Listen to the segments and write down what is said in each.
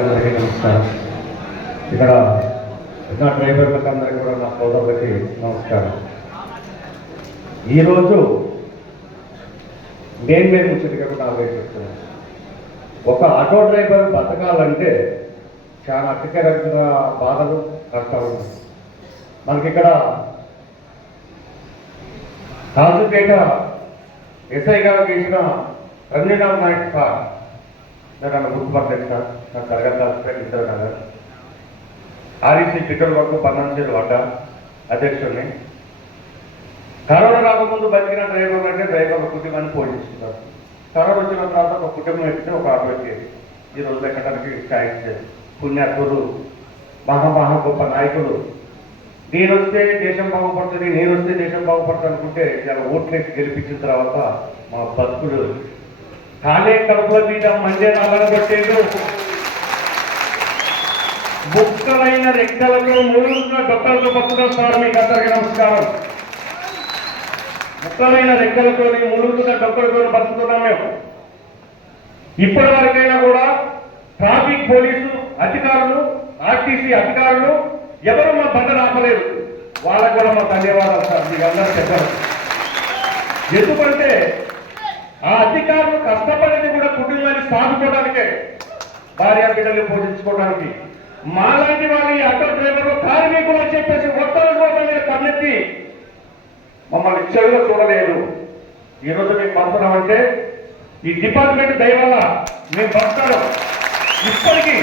నమస్కారం. ఇక్కడ నా డ్రైవర్లకు అందరికీ కూడా నా సోదరులకి నమస్కారం. ఈరోజు నేను ముచ్చటిగా కూడా ఆలోచిస్తున్నాను. ఒక ఆటో డ్రైవర్ బతకాలంటే చాలా అతికరంగా బాధలు కష్టాలు ఉన్నాయి. మనకి ఇక్కడ కాజుపేట ఎస్ఐగా చేసిన రంజనాథ్ నాయక్ సార్ నన్ను గుర్తుపట్టలేదు సార్. నాకు తరగతి ఇద్దరు నగర్ ఆర్ఈసీ టికెట్ వరకు పన్నాంచేలు పడ్డ అధ్యక్షుడిని. కరోనా రాకముందు బతికిన డ్రైవర్ అంటే డ్రైవర్ కుటుంబాన్ని పోషిస్తున్నారు. కరోనా వచ్చిన తర్వాత ఒక కుటుంబం ఎక్కితే ఒక ఆటో ఎక్కేది. ఈ రోజు ఎక్కడానికి సాయం పుణ్యాత్ములు మహా గొప్ప నాయకులు. నేను వస్తే దేశం బాగుపడుతుంది, నేను వస్తే దేశం బాగుపడుతుంది అనుకుంటే ఇలా ఓట్లేసి గెలిపించిన తర్వాత మా బతుకులు కాలే కడుపుల మీద మండే నల్లగొట్టేడు. ముక్కలైన రెక్కలతో మూడున్న డొక్కలతో పట్టుకున్న సార్ మీకు అందరికీ నమస్కారం. ముక్కలైన రెక్కలతో మూడున్న డొక్కలతో బతుకుతున్నాం మేము. ఇప్పటి వరకైనా కూడా ట్రాఫిక్ పోలీసు అధికారులు, ఆర్టీసీ అధికారులు ఎవరు మా బండ ఆపలేదు. వాళ్ళకు కూడా మా ధన్యవాదాలు సార్. మీకు అందరూ చెప్పారు. ఎందుకంటే ఆ అధికారులు కష్టపడేది కూడా కుటుంబాన్ని సాగుకోవడానికే, భార్య బిడ్డలు పోషించుకోవడానికి. మాలాంటి వాళ్ళు ఈ ఆటో డ్రైవర్లు కార్మికులు అని చెప్పేసి ఒక్కరు కూడా మీద కన్నెత్తి మమ్మల్ని చెడుగా చూడలేదు. ఈరోజు మేము పంపుతున్నామంటే ఈ డిపార్ట్మెంట్ దయ వల్ల మేము పంపుతాం. ఇప్పటికీ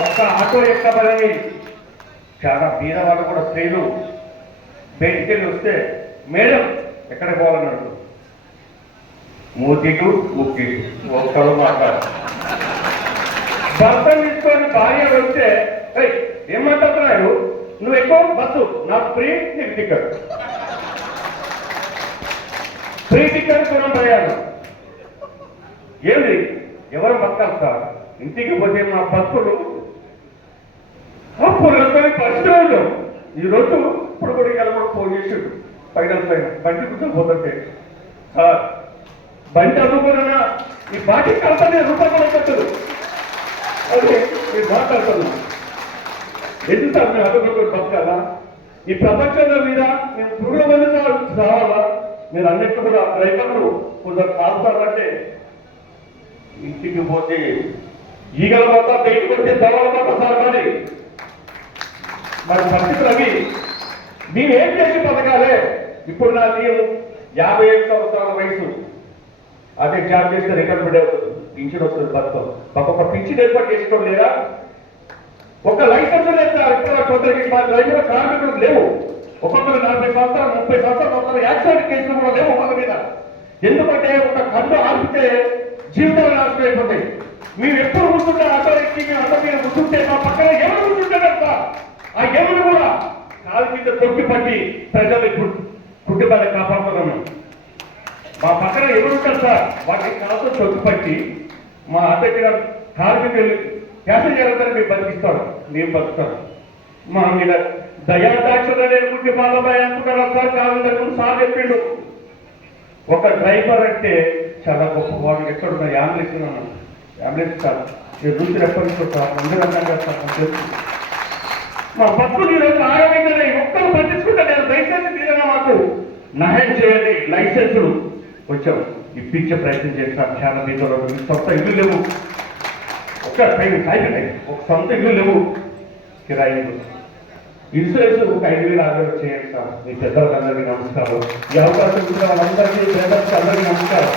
ఒక్క ఆటో ఎక్కబడని చాలా బీద వాళ్ళు కూడా స్త్రీలు బయటికి వెళ్ళి వస్తే మేడం ఎక్కడ పోవాలన్నాడు, మూతికు ముక్కి ఒక్కరు మాట్లాడు. భర్త తీసుకొని భార్య వస్తే ఏం మాట్లాడుతున్నాడు, నువ్వు ఎక్కువ బస్సు నాకు ఫ్రీ, నీకు టికెట్ ఫ్రీ టికెట్ కొనం పోయాను. ఏంది ఎవరు బతకాలి సార్? ఇంటికి పోతే మా బస్సులు పరిస్థితులు ఈరోజు ఇప్పుడు కూడా కూడా ఫోన్ చేసాడు పైన బండి కూర్చొని పోతుంటే, సార్ బండి అమ్ముకున్నా ఈ బాటి కలపనే రూపాయలు కట్టదు. అదే మీరు మాట్లాడుతున్నా ఎందుకు సార్ మేము అడ్డుకుంటూ బతకాలా? ఈ ప్రపంచంలో మీద మేము పురుగుల మంది రావాలా? మీరు అన్నింటి కూడా రైతులు కొందరు కాపుతారంటే ఇంటికి పోతే ఈగల మొత్తం బయటకు వచ్చే దళాల మొత్తం సార్. మరి పరిస్థితులు అవి మేమేం చేసి బతకాలే? ఇప్పుడు నేను 57 సంవత్సరాల వయసు. అదే జాబ్ చేస్తే రికమెండ్ అవుతుంది, పింఛన్ వస్తుంది, బతుకం ఒక్కొక్క పింఛన్ ఏర్పాటు చేసుకోవడం లేదా? ఒక లైసెన్స్ లేదు సార్. ఇప్పుడు కొందరికి మా రైతుల కార్మికులు లేవు. ఒక్కొక్కరు 40 సంవత్సరాలు 30 సంవత్సరాలు మొత్తం యాక్సిడెంట్ కేసులు కూడా లేవు వాళ్ళ మీద. ఎందుకంటే ఒక కన్ను ఆపితే జీవితాలు నాశనం అయిపోతాయి. మేము ఎప్పుడు కూర్చుంటే ఆటో ఎక్కి మేము అంత మీద కూర్చుంటే మా పక్కన ఎవరు కూర్చుంటారు సార్? ఆ ఎవరు కూడా కాలు కింద తొక్కి పట్టి ప్రజల్ని కుటుంబాన్ని కాపాడుతున్నాము. మా పక్కన ఎవరు ఉంటారు సార్? వాటిని కాలుతో తొక్కి పట్టి మా అద్దె కార్మికులు ప్యాసింజర్లందరూ మేము బతికిస్తాడు, మేము బతుకుతాం. మా మీద దయాదాక్షణ లేకుంటే బాలబాయ్ అనుకుంటారా సార్? కాదు సార్ చెప్పిండు. ఒక డ్రైవర్ అంటే చాలా గొప్ప వాడు. ఎక్కడున్నా అంబులెన్స్ సార్ మీరు చూసినప్పటి నుంచి సార్ అందరూ సార్ మా బతుకులు ఈరోజు ఆరోగ్యంగా ఒక్కరు పట్టించుకుంటా నేను. లైసెన్స్ తీరగా మాకు నయం చేయండి. లైసెన్సులు కొంచెం ఇప్పించే ప్రయత్నం చేస్తారు. చాలా బీదలో సొంత ఇల్లు లేవు, ఒక సొంత ఇల్లు లేవు, కిరాయి ఇన్సూరెన్స్ ఒక 5,000 6,000 చేయండి సార్. మీ పెద్దలకు అందరికీ నమస్కారం. ఈ అవకాశం ఇచ్చిన వాళ్ళందరికీ పేదలకు అందరికీ నమస్కారం.